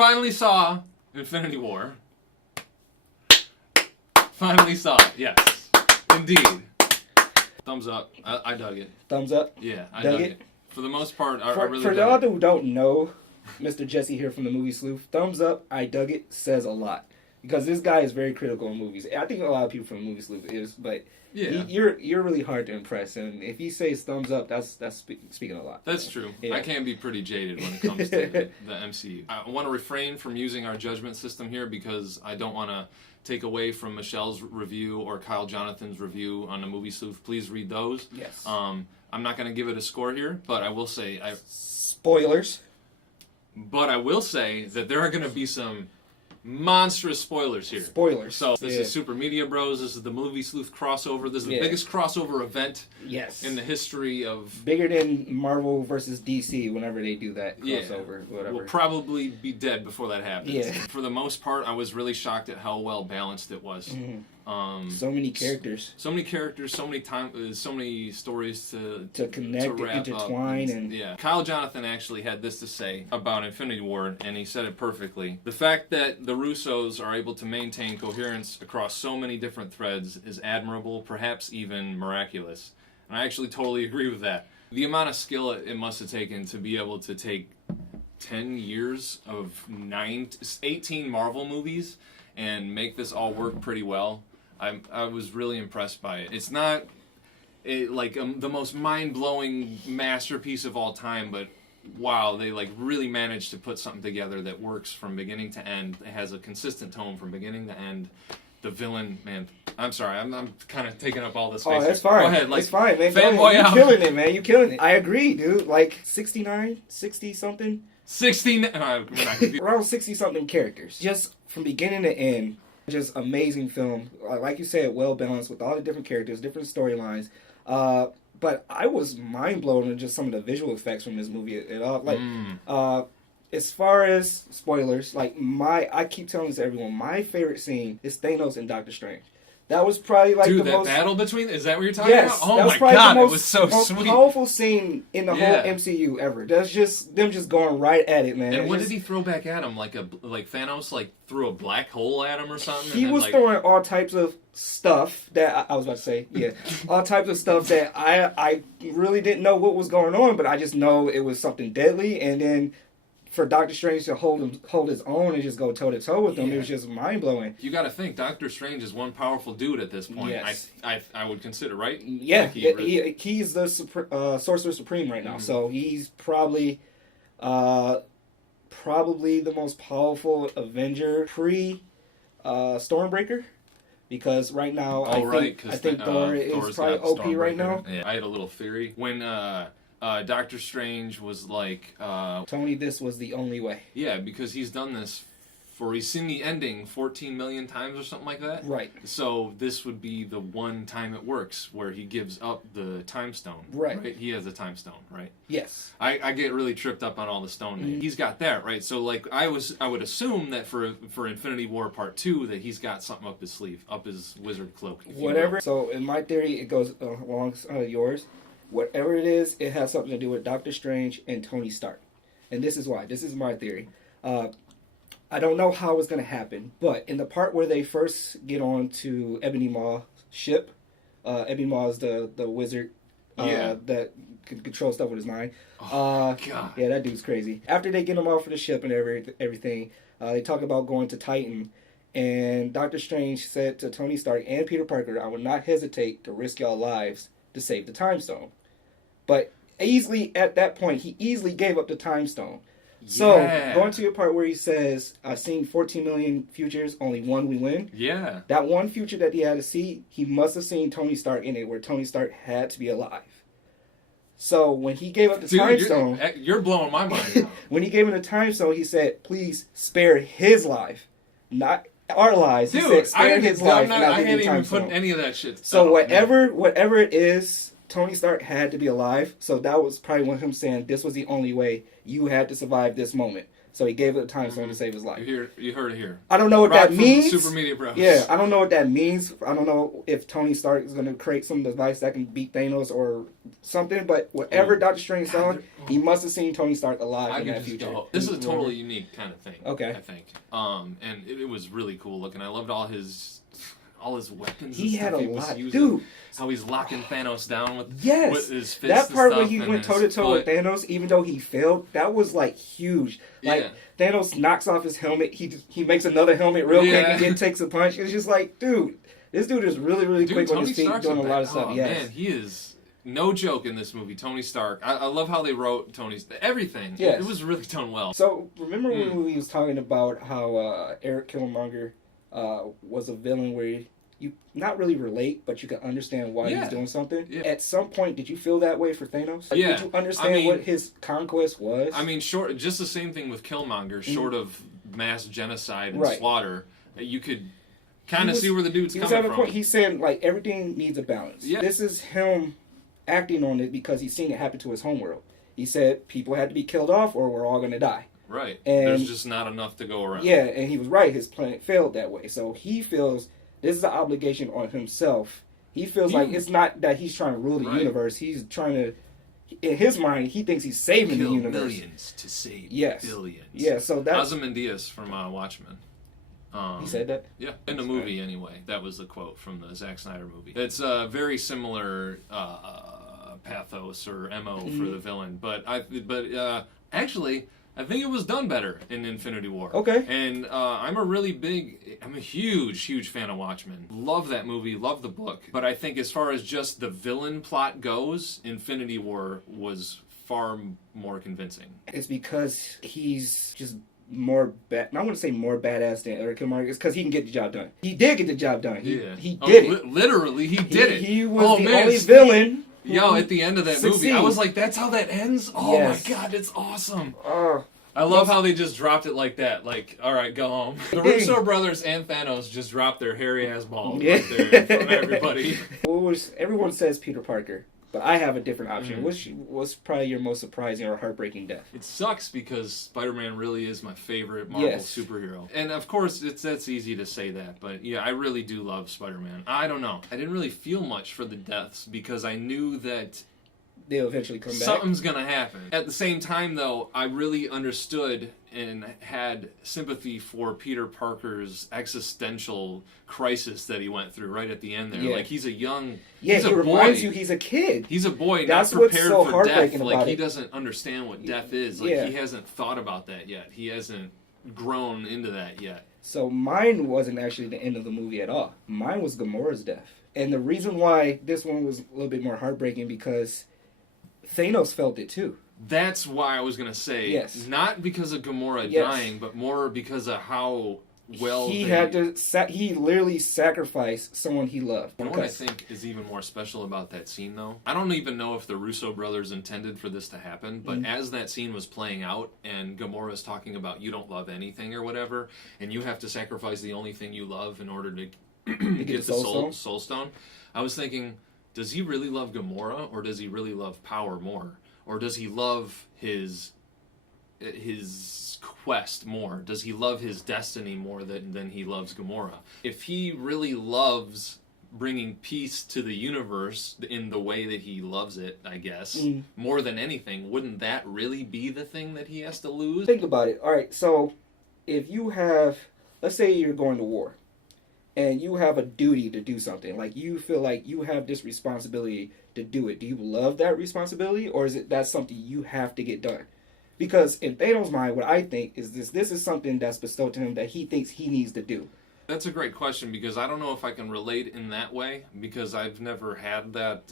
finally saw Infinity War. Finally saw it, yes. Indeed. Thumbs up. I dug it. Thumbs up? Yeah, I dug it. For the most part, I really For dug y'all it. who don't know, Mr. Jesse here from the movie Sleuth, thumbs up, I dug it, says a lot. Because this guy is very critical in movies. I think a lot of people from the movie Sleuth is, but Yeah. you're really hard to impress. And if he says thumbs up, that's speaking a lot. That's true. Yeah. I can be pretty jaded when it comes to the MCU. I want to refrain from using our judgment system here because I don't want to take away from Michelle's review or Kyle Jonathan's review on the movie Sleuth. Please read those. Yes. I'm not going to give it a score here, but I will say... Spoilers. But I will say that there are going to be some monstrous spoilers here. Spoilers. So this is Super Media Bros. This is the movie Sleuth crossover. This is the biggest crossover event in the history of... Bigger than Marvel versus DC whenever they do that crossover. Whatever. We'll probably be dead before that happens. Yeah. For the most part, I was really shocked at how well balanced it was. Mm-hmm. So many characters. So many characters, so many stories to connect, to wrap intertwine, up. And yeah. Kyle Jonathan actually had this to say about Infinity War, and he said it perfectly. The fact that the Russos are able to maintain coherence across so many different threads is admirable, perhaps even miraculous. And I actually totally agree with that. The amount of skill it must have taken to be able to take 10 years of 18 Marvel movies and make this all work pretty well. I was really impressed by it. It's not the most mind-blowing masterpiece of all time, but wow, they really managed to put something together that works from beginning to end. It has a consistent tone from beginning to end. The villain, man, I'm sorry, I'm kind of taking up all this space. Oh, that's fine. Go ahead, it's fine, man. Fanboy out. You killing it, man. You killing it. I agree, dude. 69, 60 something. 69. Around 60 something characters, just from beginning to end. Just amazing film, like you said, well balanced with all the different characters, different storylines. But I was mind blown at just some of the visual effects from this movie. As far as spoilers, I keep telling this to everyone, my favorite scene is Thanos and Doctor Strange. That was probably the most... battle between... Is that what you're talking about? Oh my God, it was so sweet. Powerful scene in the whole MCU ever. That's just them just going right at it, man. And what did he throw back at him? Like Thanos threw a black hole at him or something? He was throwing all types of stuff that... I was about to say, all types of stuff that I really didn't know what was going on, but I just know it was something deadly, and then... For Doctor Strange to hold his own and just go toe-to-toe with him, it was just mind-blowing. You got to think, Doctor Strange is one powerful dude at this point. Yes. I would consider, right? Yeah, he's the Sorcerer Supreme right now, so he's probably the most powerful Avenger pre-Stormbreaker. Because right now, I think Thor is probably OP right now. Yeah, I had a little theory. When... Doctor Strange was like... Tony, this was the only way. Yeah, because he's done this he's seen the ending 14 million times or something like that. Right. So this would be the one time it works where he gives up the time stone. Right. He has a time stone, right? Yes. I get really tripped up on all the stone names. He's got that, right? So I would assume that for Infinity War Part 2 that he's got something up his sleeve, up his wizard cloak. Whatever. So in my theory, it goes alongside yours. Whatever it is, it has something to do with Doctor Strange and Tony Stark. And this is why. This is my theory. I don't know how it's going to happen, but in the part where they first get on to Ebony Maw's ship, Ebony Maw is the wizard that can control stuff with his mind. God. Yeah, that dude's crazy. After they get him off of the ship and everything, they talk about going to Titan. And Doctor Strange said to Tony Stark and Peter Parker, I will not hesitate to risk y'all lives to save the time stone. But easily, at that point, he easily gave up the time stone. So, going to your part where he says, I've seen 14 million futures, only one we win. Yeah. That one future that he had to see, he must have seen Tony Stark in it, where Tony Stark had to be alive. So, when he gave up the time stone... You're blowing my mind. When he gave him the time stone, he said, please spare his life, not our lives. Dude, he said, spare his life. I hadn't even put any of that shit. So, whatever it is... Tony Stark had to be alive, so that was probably one of him saying this was the only way you had to survive this moment. So he gave it a time stone to save his life. You heard it here. I don't know what Rock that from means. Super Media Bros. Yeah, I don't know what that means. I don't know if Tony Stark is going to create some device that can beat Thanos or something. But whatever Doctor Strange saw, he must have seen Tony Stark alive in that future. This is a totally unique kind of thing. Okay. I think. And it was really cool looking. I loved all his weapons. He and had a stuff he was lot, using. dude. How he's locking Thanos down with his fists. That part and when stuff, he and went his toe to toe with foot. Thanos, even though he failed, that was like huge. Like Thanos knocks off his helmet, he makes another helmet real quick and then takes a punch. It's just like, dude, this dude is really quick on his feet, doing a lot of stuff. Oh Yes. man, he is no joke in this movie. Tony Stark. I love how they wrote Tony's everything. Yes. It was really done well. So remember when we was talking about how Eric Killmonger was a villain where you not really relate, but you can understand why he's doing something. Yeah. At some point, did you feel that way for Thanos? Like, yeah. Did you understand what his conquest was? I mean, just the same thing with Killmonger, short of mass genocide and Right. slaughter. You could kind of see where the dude's he was coming at a from. point. He said like everything needs a balance. Yeah. This is him acting on it because he's seen it happen to his homeworld. He said people had to be killed off or we're all going to die. Right. And there's just not enough to go around. Yeah, and he was right. His planet failed that way. So he feels this is an obligation on himself. He feels like it's not that he's trying to rule the universe. He's trying to, in his mind, he thinks he's saving the universe. Millions to save billions. Yeah, so that's... Ozymandias from Watchmen. He said that? Yeah, in the movie anyway. That was the quote from the Zack Snyder movie. It's a very similar pathos or MO for the villain, but actually, I think it was done better in Infinity War. Okay. And I'm a huge fan of Watchmen. Love that movie, love the book. But I think as far as just the villain plot goes, Infinity War was far more convincing. It's because he's just more I want to say more badass than Eric Killmonger. It's because he can get the job done. He did get the job done. He did it. Literally, he did it. He was the only villain. Yo, at the end of that movie, I was like, that's how that ends? Oh my god, it's awesome. I love how they just dropped it like that. Like, all right, go home. The Russo brothers and Thanos just dropped their hairy-ass balls right there in front of everybody. Everyone says Peter Parker, but I have a different option. What's probably your most surprising or heartbreaking death? It sucks because Spider-Man really is my favorite Marvel superhero. And of course, that's easy to say that, but yeah, I really do love Spider-Man. I don't know. I didn't really feel much for the deaths because I knew that they'll eventually come back. Something's gonna happen. At the same time, though, I really understood and had sympathy for Peter Parker's existential crisis that he went through right at the end there. Like, he's a young... Yeah, he reminds you he's a kid. He's a boy, That's not prepared what's so for death. heartbreaking Like, about he it. doesn't understand what death is. Like, he hasn't thought about that yet. He hasn't grown into that yet. So mine wasn't actually the end of the movie at all. Mine was Gamora's death. And the reason why this one was a little bit more heartbreaking because Thanos felt it too. That's why I was going to say, not because of Gamora dying, but more because of how well he had to. He literally sacrificed someone he loved. You know what I think is even more special about that scene, though? I don't even know if the Russo brothers intended for this to happen, but as that scene was playing out and Gamora's talking about you don't love anything or whatever, and you have to sacrifice the only thing you love in order to get the soul stone, I was thinking, does he really love Gamora, or does he really love power more? Or does he love his quest more? Does he love his destiny more than he loves Gamora? If he really loves bringing peace to the universe in the way that he loves it, I guess, more than anything, wouldn't that really be the thing that he has to lose? Think about it. All right, so if you have, let's say you're going to war, and you have a duty to do something, like you feel like you have this responsibility to do it. Do you love that responsibility, or is it that's something you have to get done? Because in Thanos' mind, what I think is this is something that's bestowed to him that he thinks he needs to do. That's a great question, because I don't know if I can relate in that way, because I've never had that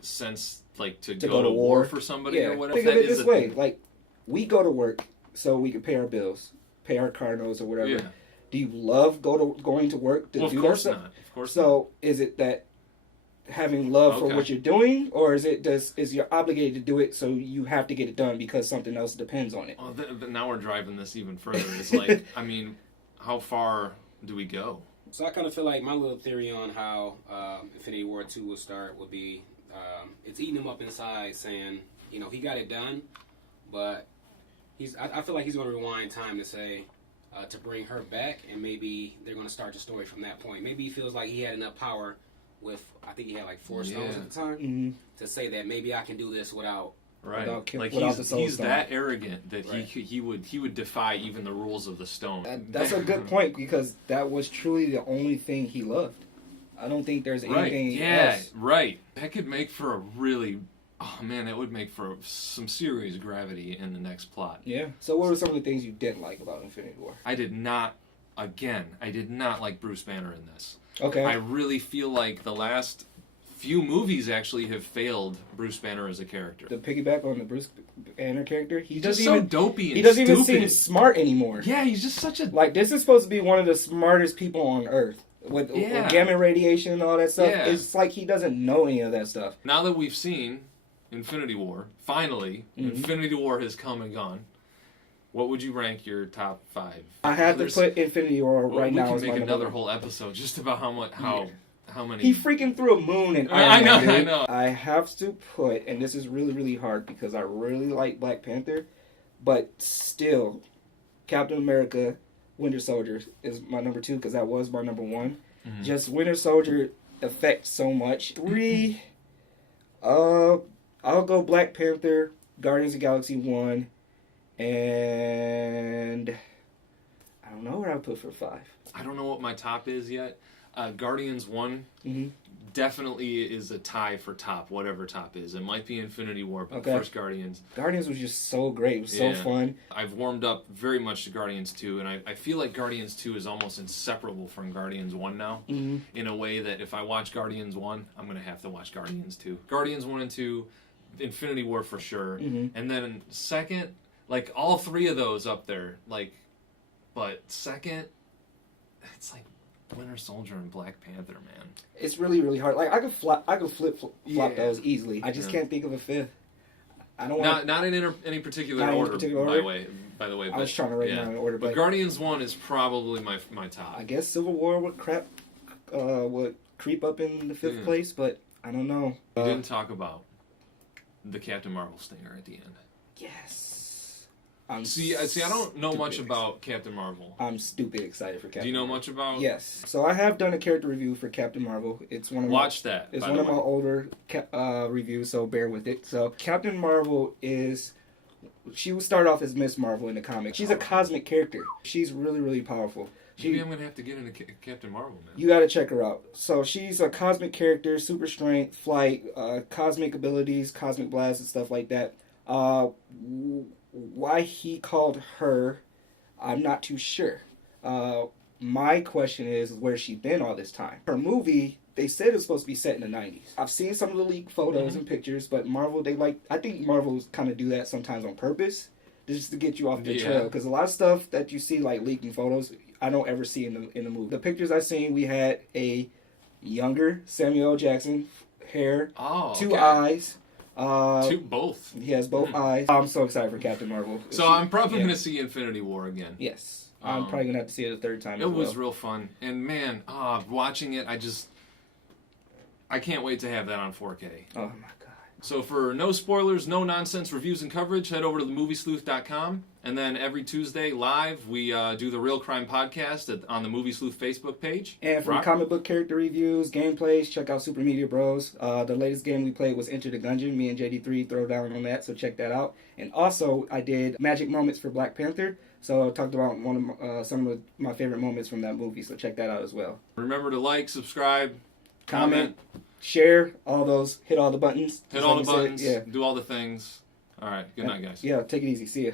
sense to go to war for somebody or whatever. Think of it this way: like we go to work so we can pay our bills, pay our car notes or whatever. Yeah. Do you love going to work to do that stuff? Of course not. Of course not. So is it that having love for what you're doing, or is it is you're obligated to do it so you have to get it done because something else depends on it? Well, now we're driving this even further. It's like, I mean, how far do we go? So I kind of feel like my little theory on how Infinity War 2 will start would be it's eating him up inside saying, he got it done, but I feel like he's going to rewind time to say to bring her back, and maybe they're going to start the story from that point. Maybe he feels like he had enough power with, I think he had like 4 stones at the time, to say that maybe I can do this without. Right, like without he's that arrogant that he would defy even the rules of the stone. That's a good point, because that was truly the only thing he loved. I don't think there's anything else. Right. That could make for a really, that would make for some serious gravity in the next plot. Yeah. So what were some of the things you didn't like about Infinity War? I did not like Bruce Banner in this. Okay. I really feel like the last few movies actually have failed Bruce Banner as a character. To piggyback on the Bruce Banner character, He's just so dopey and he doesn't stupid. even seem smart anymore. Yeah, he's just such a... Like, this is supposed to be one of the smartest people on Earth. With gamma radiation and all that stuff. Yeah. It's like he doesn't know any of that stuff. Now that we've seen Infinity War, finally, Infinity War has come and gone. What would you rank your top 5? I have to put Infinity War right now as we my can make another number whole episode just about how many... He freaking threw a moon in Iron Man, I know. I have to put, and this is really, really hard because I really like Black Panther, but still, Captain America, Winter Soldier is my number 2 because that was my number 1. Just Winter Soldier affects so much. 3, I'll go Black Panther, Guardians of the Galaxy 1, and I don't know what I would put for 5. I don't know what my top is yet. Guardians 1 definitely is a tie for top, whatever top is. It might be Infinity War, but first Guardians. Guardians was just so great. It was so fun. I've warmed up very much to Guardians 2, and I feel like Guardians 2 is almost inseparable from Guardians 1 now, in a way that if I watch Guardians 1, I'm going to have to watch Guardians 2. Guardians 1 and 2, Infinity War for sure. And then second, like all 3 of those up there, but second, it's like Winter Soldier and Black Panther, man. It's really, really hard. Like I could flip flop those easily. I just can't think of a 5th. I don't want not in any particular order. By the way. I was trying to write down an order, but Guardians 1 is probably my top. I guess Civil War would creep up in the 5th place, but I don't know. We didn't talk about the Captain Marvel stinger at the end. Yes. I don't know much about Captain Marvel. I'm stupid excited for Captain Marvel. Do you know much about? Yes. So I have done a character review for Captain Marvel. It's one of It's one of my older reviews, so bear with it. So Captain Marvel she would start off as Miss Marvel in the comics. She's a cosmic character. She's really, really powerful. Maybe I'm going to have to get into Captain Marvel, man. You got to check her out. So she's a cosmic character, super strength, flight, cosmic abilities, cosmic blasts, and stuff like that. Why he called her, I'm not too sure. My question is, where's she been all this time? Her movie, they said it was supposed to be set in the 90s. I've seen some of the leaked photos and pictures, but Marvel, I think Marvel kind of do that sometimes on purpose, just to get you off the trail. Because a lot of stuff that you see, like leaking photos, I don't ever see in the movie. The pictures I've seen, we had a younger Samuel L. Jackson, hair, 2 eyes. Both. He has both eyes. I'm so excited for Captain Marvel. So I'm probably going to see Infinity War again. Yes. I'm probably going to have to see it a 3rd time as well. It was real fun. And man, watching it, I can't wait to have that on 4K. Oh my God. So for no spoilers, no nonsense reviews and coverage, head over to themoviesleuth.com. And then every Tuesday live, we do the Real Crime Podcast on the Movie Sleuth Facebook page. And for comic book character reviews, gameplays, check out Super Media Bros. The latest game we played was Enter the Gungeon. Me and JD3 throw down on that, so check that out. And also, I did Magic Moments for Black Panther. So I talked about some of my favorite moments from that movie, so check that out as well. Remember to like, subscribe, comment, share, all those, hit all the buttons. Hit all the buttons, do all the things. All right, good night, guys. Yeah, take it easy. See ya.